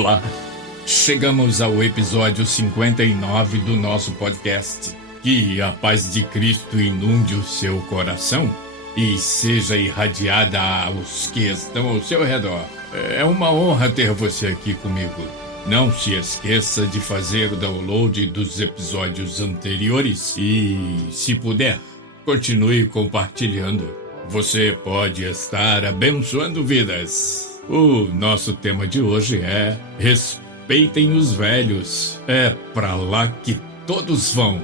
Olá, chegamos ao episódio 59 do nosso podcast. Que a paz de Cristo inunde o seu coração e seja irradiada aos que estão ao seu redor. É uma honra ter você aqui comigo. Não se esqueça de fazer o download dos episódios anteriores e, se puder, continue compartilhando. Você pode estar abençoando vidas. O nosso tema de hoje é Respeitem os velhos. É pra lá que todos vão,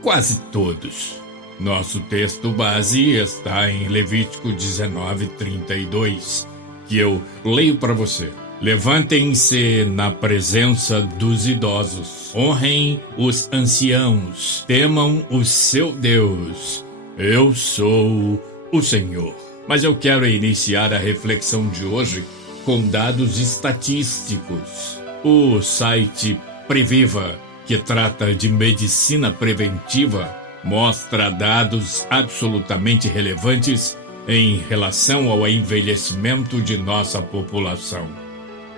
quase todos. Nosso texto base está em Levítico 19:32, que eu leio para você. Levantem-se na presença dos idosos, honrem os anciãos, temam o seu Deus. Eu sou o Senhor. Mas eu quero iniciar a reflexão de hoje com dados estatísticos. O site Previva, que trata de medicina preventiva, mostra dados absolutamente relevantes em relação ao envelhecimento de nossa população.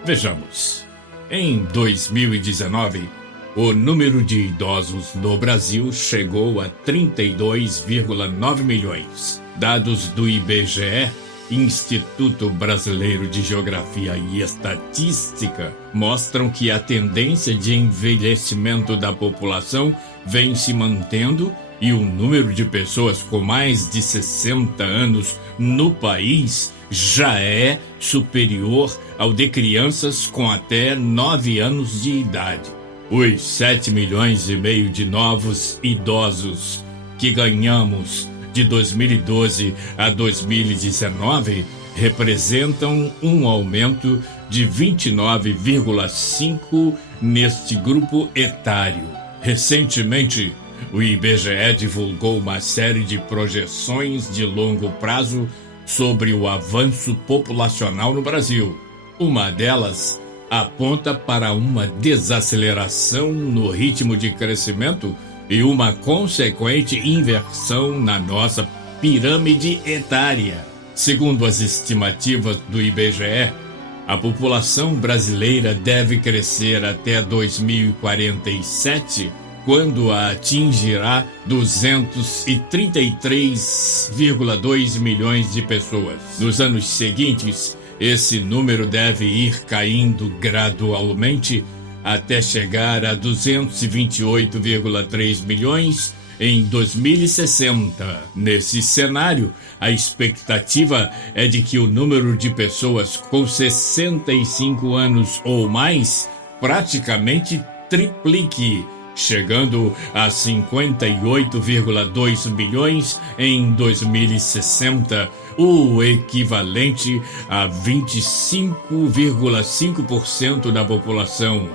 Vejamos. Em 2019, o número de idosos no Brasil chegou a 32,9 milhões. Dados do IBGE, Instituto Brasileiro de Geografia e Estatística, mostram que a tendência de envelhecimento da população vem se mantendo e o número de pessoas com mais de 60 anos no país já é superior ao de crianças com até 9 anos de idade. Os 7 milhões e meio de novos idosos que ganhamos de 2012 a 2019 representam um aumento de 29,5% neste grupo etário. Recentemente, o IBGE divulgou uma série de projeções de longo prazo sobre o avanço populacional no Brasil. Uma delas aponta para uma desaceleração no ritmo de crescimento e uma consequente inversão na nossa pirâmide etária. Segundo as estimativas do IBGE, a população brasileira deve crescer até 2047, quando a atingirá 233,2 milhões de pessoas. Nos anos seguintes, esse número deve ir caindo gradualmente até chegar a 228,3 milhões em 2060. Nesse cenário, a expectativa é de que o número de pessoas com 65 anos ou mais praticamente triplique, chegando a 58,2 milhões em 2060, o equivalente a 25,5% da população.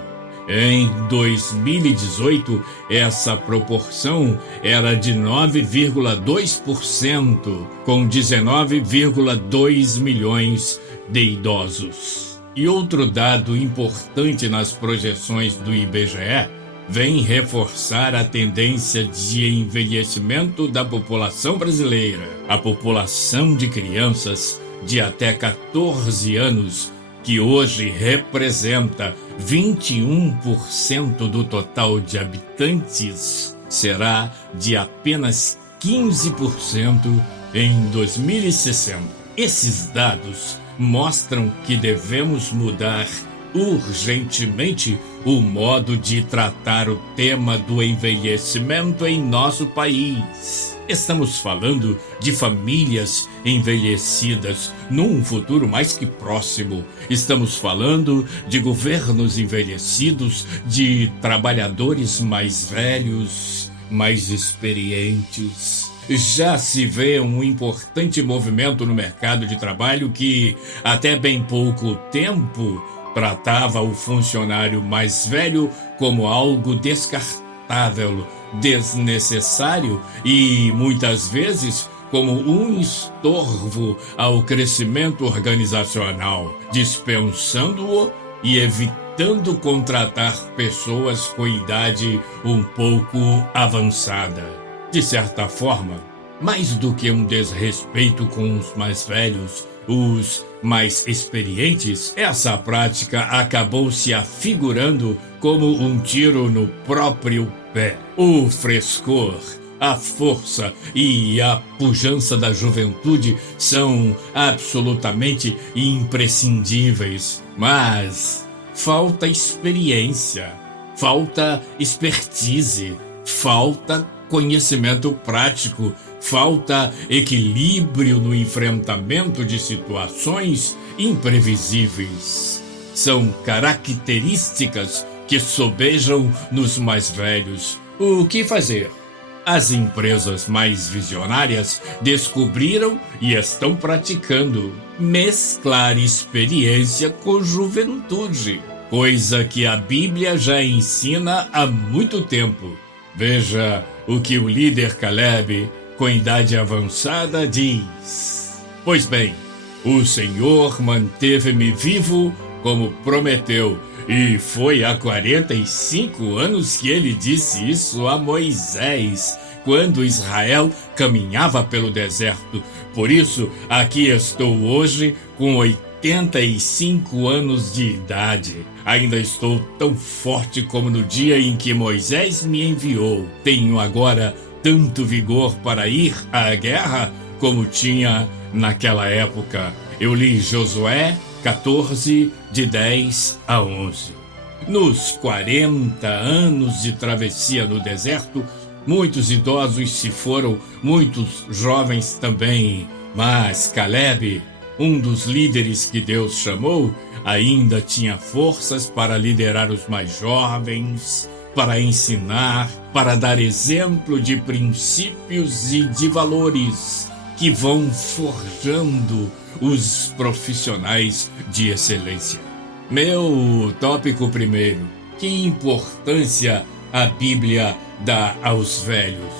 Em 2018, essa proporção era de 9,2%, com 19,2 milhões de idosos. E outro dado importante nas projeções do IBGE vem reforçar a tendência de envelhecimento da população brasileira. A população de crianças de até 14 anos, que hoje representa 21% do total de habitantes, será de apenas 15% em 2060. Esses dados mostram que devemos mudar urgentemente o modo de tratar o tema do envelhecimento em nosso país. Estamos falando de famílias envelhecidas num futuro mais que próximo. Estamos falando de governos envelhecidos, de trabalhadores mais velhos, mais experientes. Já se vê um importante movimento no mercado de trabalho que, até bem pouco tempo, tratava o funcionário mais velho como algo descartável, desnecessário e, muitas vezes, como um estorvo ao crescimento organizacional, dispensando-o e evitando contratar pessoas com idade um pouco avançada. De certa forma, mais do que um desrespeito com os mais velhos, os mais experientes, essa prática acabou se afigurando como um tiro no próprio pé. O frescor, a força e a pujança da juventude são absolutamente imprescindíveis, mas falta experiência, falta expertise, falta conhecimento prático, falta equilíbrio no enfrentamento de situações imprevisíveis. São características que sobejam nos mais velhos. O que fazer? As empresas mais visionárias descobriram e estão praticando mesclar experiência com juventude, coisa que a Bíblia já ensina há muito tempo. Veja o que o líder Caleb, com idade avançada, diz: Pois bem, o Senhor manteve-me vivo como prometeu, e foi há 45 anos que ele disse isso a Moisés, quando Israel caminhava pelo deserto. Por isso, aqui estou hoje com 85 anos de idade. Ainda estou tão forte como no dia em que Moisés me enviou. Tenho agora tanto vigor para ir à guerra como tinha naquela época. Eu li Josué 14, de 10 a 11. Nos 40 anos de travessia no deserto, muitos idosos se foram, muitos jovens também. Mas Caleb, um dos líderes que Deus chamou, ainda tinha forças para liderar os mais jovens, para ensinar, para dar exemplo de princípios e de valores que vão forjando os profissionais de excelência. Meu tópico primeiro: que importância a Bíblia dá aos velhos?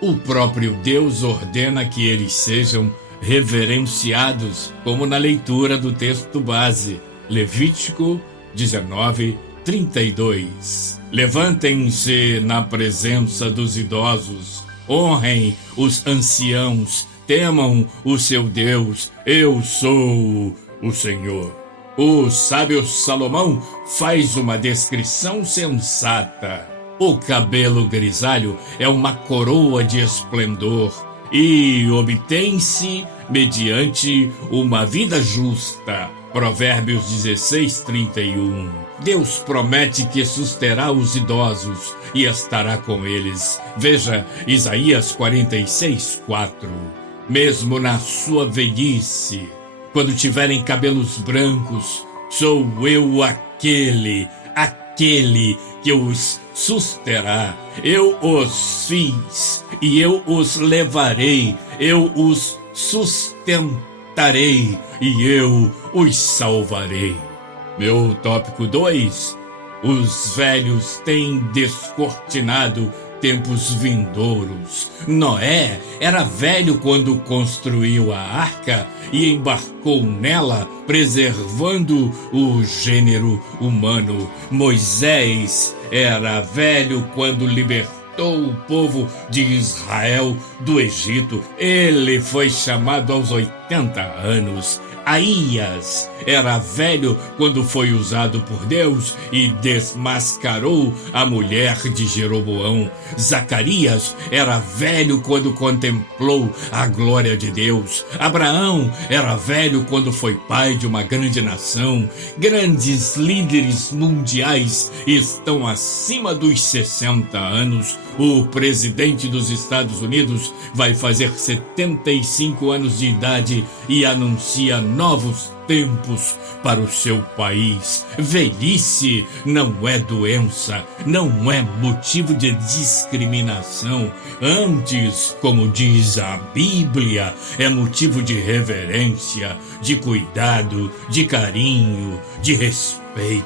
O próprio Deus ordena que eles sejam reverenciados, como na leitura do texto base, Levítico 19, 32. Levantem-se na presença dos idosos, honrem os anciãos, temam o seu Deus, eu sou o Senhor. O sábio Salomão faz uma descrição sensata. O cabelo grisalho é uma coroa de esplendor e obtém-se mediante uma vida justa. Provérbios 16, 31. Deus promete que susterá os idosos e estará com eles. Veja Isaías 46, 4. Mesmo na sua velhice, quando tiverem cabelos brancos, sou eu aquele que os susterá. Eu os fiz e eu os levarei, eu os sustentarei e eu os salvarei. Meu tópico 2: os velhos têm descortinado tempos vindouros. Noé era velho quando construiu a arca e embarcou nela, preservando o gênero humano. Moisés era velho quando libertou o povo de Israel do Egito. Ele foi chamado aos 80 anos. Aías era velho quando foi usado por Deus e desmascarou a mulher de Jeroboão. Zacarias era velho quando contemplou a glória de Deus. Abraão era velho quando foi pai de uma grande nação. Grandes líderes mundiais estão acima dos 60 anos. O presidente dos Estados Unidos vai fazer 75 anos de idade e anuncia novos tempos para o seu país. Velhice não é doença, não é motivo de discriminação. Antes, como diz a Bíblia, é motivo de reverência, de cuidado, de carinho, de respeito.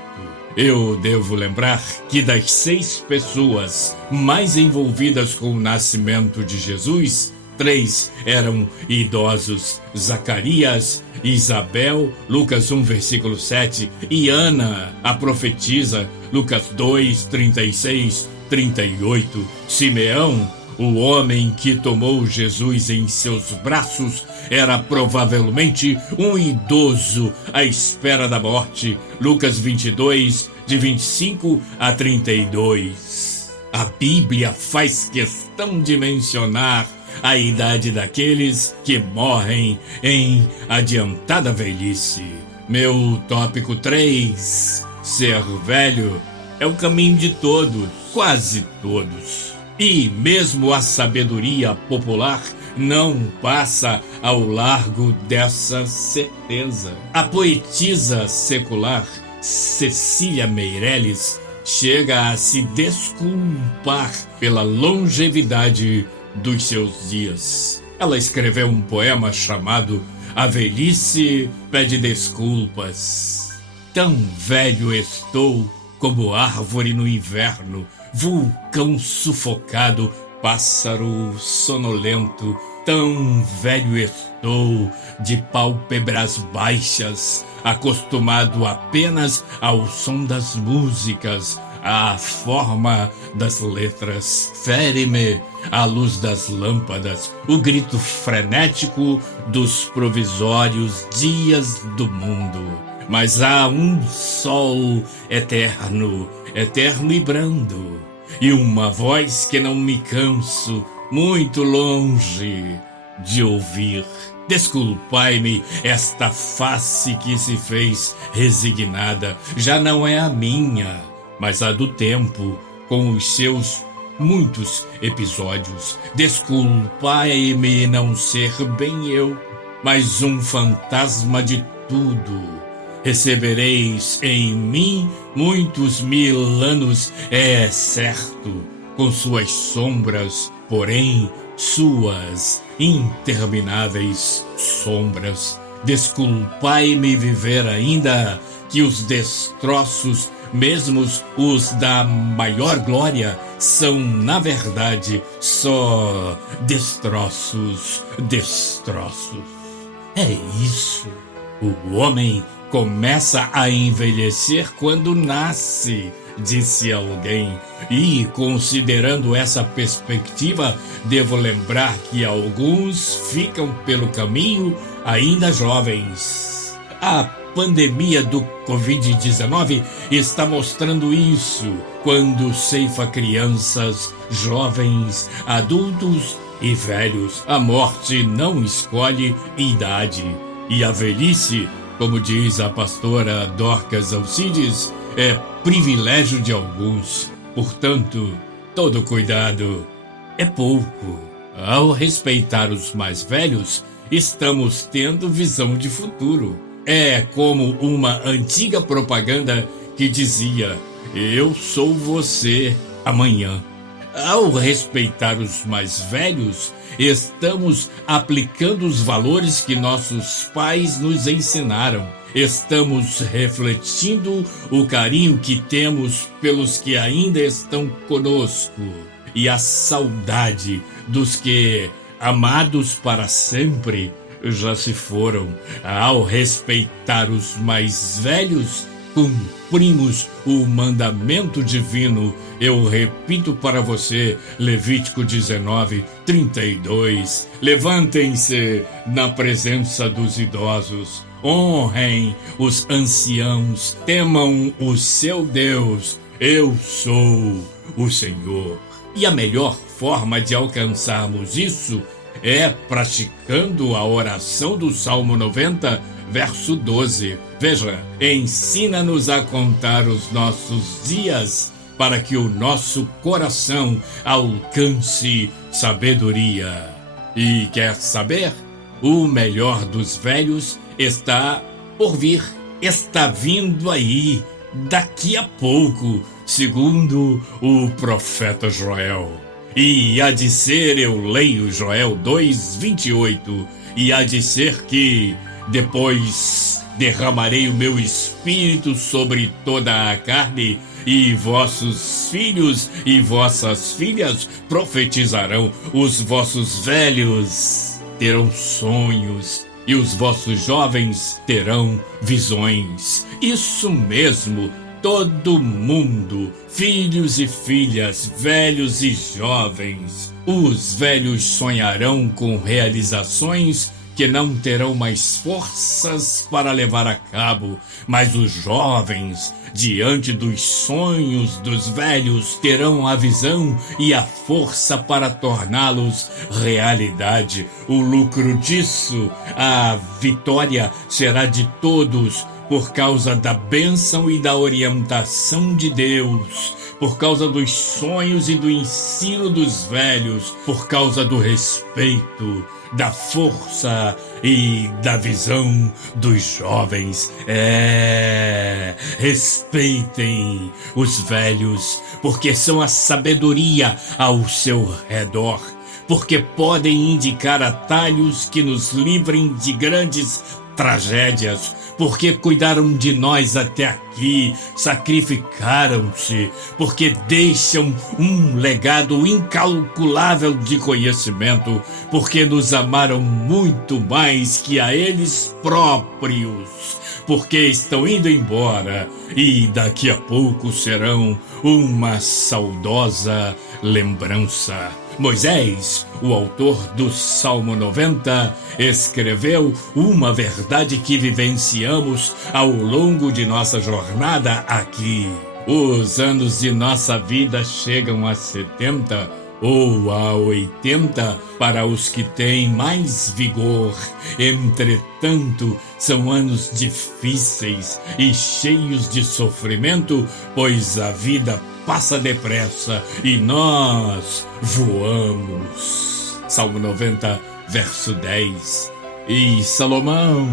Eu devo lembrar que das 6 pessoas mais envolvidas com o nascimento de Jesus, 3 eram idosos: Zacarias, Isabel, Lucas 1, versículo 7, e Ana, a profetisa, Lucas 2, 36, 38, Simeão, O homem que tomou Jesus em seus braços era provavelmente um idoso à espera da morte. Lucas 22, de 25 a 32. A Bíblia faz questão de mencionar a idade daqueles que morrem em adiantada velhice. Meu tópico 3. Ser velho é o caminho de todos, quase todos. E mesmo a sabedoria popular não passa ao largo dessa certeza. A poetisa secular Cecília Meirelles chega a se desculpar pela longevidade dos seus dias. Ela escreveu um poema chamado A Velhice Pede Desculpas. Tão velho estou como árvore no inverno, vulcão sufocado, pássaro sonolento. Tão velho estou, de pálpebras baixas, acostumado apenas ao som das músicas, à forma das letras. Fere-me a luz das lâmpadas, o grito frenético dos provisórios dias do mundo. Mas há um sol eterno, eterno e brando, e uma voz que não me canso, muito longe de ouvir. Desculpai-me, esta face que se fez resignada já não é a minha, mas a do tempo, com os seus muitos episódios. Desculpai-me não ser bem eu, mas um fantasma de tudo. Recebereis em mim muitos 1000 anos, é certo, com suas sombras, porém suas intermináveis sombras. Desculpai-me viver ainda, que os destroços, mesmo os da maior glória, são, na verdade, só destroços, destroços. É isso. O homem começa a envelhecer quando nasce, disse alguém. E, considerando essa perspectiva, devo lembrar que alguns ficam pelo caminho ainda jovens. A pandemia do Covid-19 está mostrando isso, quando ceifa crianças, jovens, adultos e velhos. A morte não escolhe idade. E a velhice, como diz a pastora Dorcas Alcides, é privilégio de alguns. Portanto, todo cuidado é pouco. Ao respeitar os mais velhos, estamos tendo visão de futuro. É como uma antiga propaganda que dizia: eu sou você amanhã. Ao respeitar os mais velhos, estamos aplicando os valores que nossos pais nos ensinaram. Estamos refletindo o carinho que temos pelos que ainda estão conosco e a saudade dos que, amados para sempre, já se foram. Ao respeitar os mais velhos, cumprimos o mandamento divino. Eu repito para você, Levítico 19, 32. Levantem-se na presença dos idosos. Honrem os anciãos. Temam o seu Deus. Eu sou o Senhor. E a melhor forma de alcançarmos isso é praticando a oração do Salmo 90, verso 12. Veja: ensina-nos a contar os nossos dias, para que o nosso coração alcance sabedoria. E quer saber? O melhor dos velhos está por vir, está vindo aí, daqui a pouco, segundo o profeta Joel. E há de ser, eu leio Joel 2:28, e há de ser que depois derramarei o meu espírito sobre toda a carne, e vossos filhos e vossas filhas profetizarão, os vossos velhos terão sonhos, e os vossos jovens terão visões. Isso mesmo, todo mundo, filhos e filhas, velhos e jovens. Os velhos sonharão com realizações que não terão mais forças para levar a cabo, mas os jovens, diante dos sonhos dos velhos, terão a visão e a força para torná-los realidade. O lucro disso, a vitória será de todos, por causa da bênção e da orientação de Deus, por causa dos sonhos e do ensino dos velhos, por causa do respeito, da força e da visão dos jovens. Respeitem os velhos, porque são a sabedoria ao seu redor, porque podem indicar atalhos que nos livrem de grandes tragédias, porque cuidaram de nós até aqui, sacrificaram-se, porque deixam um legado incalculável de conhecimento, porque nos amaram muito mais que a eles próprios, porque estão indo embora e daqui a pouco serão uma saudosa lembrança. Moisés, o autor do Salmo 90, escreveu uma verdade que vivenciamos ao longo de nossa jornada aqui. Os anos de nossa vida chegam a 70 ou a 80 para os que têm mais vigor. Entretanto, são anos difíceis e cheios de sofrimento, pois a vida passa depressa e nós voamos. Salmo 90, verso 10. E Salomão,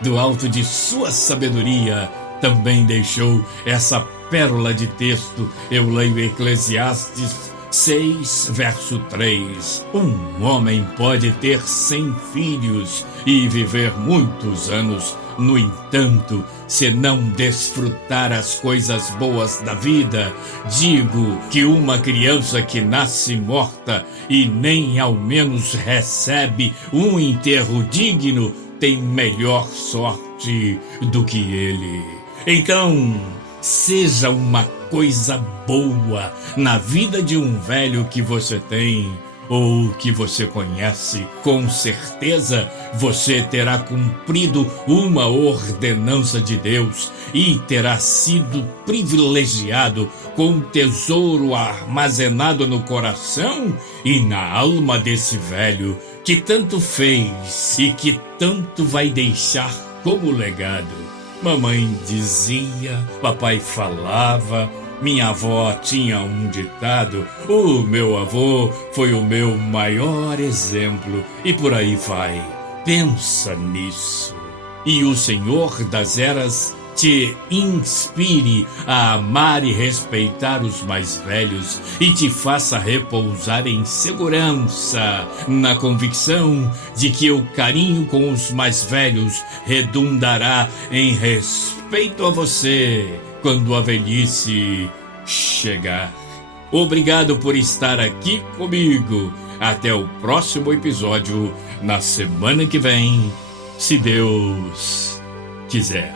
do alto de sua sabedoria, também deixou essa pérola de texto. Eu leio Eclesiastes 6, verso 3. Um homem pode ter 100 filhos e viver muitos anos. No entanto, se não desfrutar as coisas boas da vida, digo que uma criança que nasce morta e nem ao menos recebe um enterro digno tem melhor sorte do que ele. Então, seja uma coisa boa na vida de um velho que você tem ou que você conhece. Com certeza você terá cumprido uma ordenança de Deus e terá sido privilegiado com um tesouro armazenado no coração e na alma desse velho que tanto fez e que tanto vai deixar como legado. Mamãe dizia, papai falava, minha avó tinha um ditado, o meu avô foi o meu maior exemplo e por aí vai. Pensa nisso. E o Senhor das Eras te inspire a amar e respeitar os mais velhos e te faça repousar em segurança, na convicção de que o carinho com os mais velhos redundará em respeito a você quando a velhice chegar. Obrigado por estar aqui comigo. Até o próximo episódio, na semana que vem, se Deus quiser.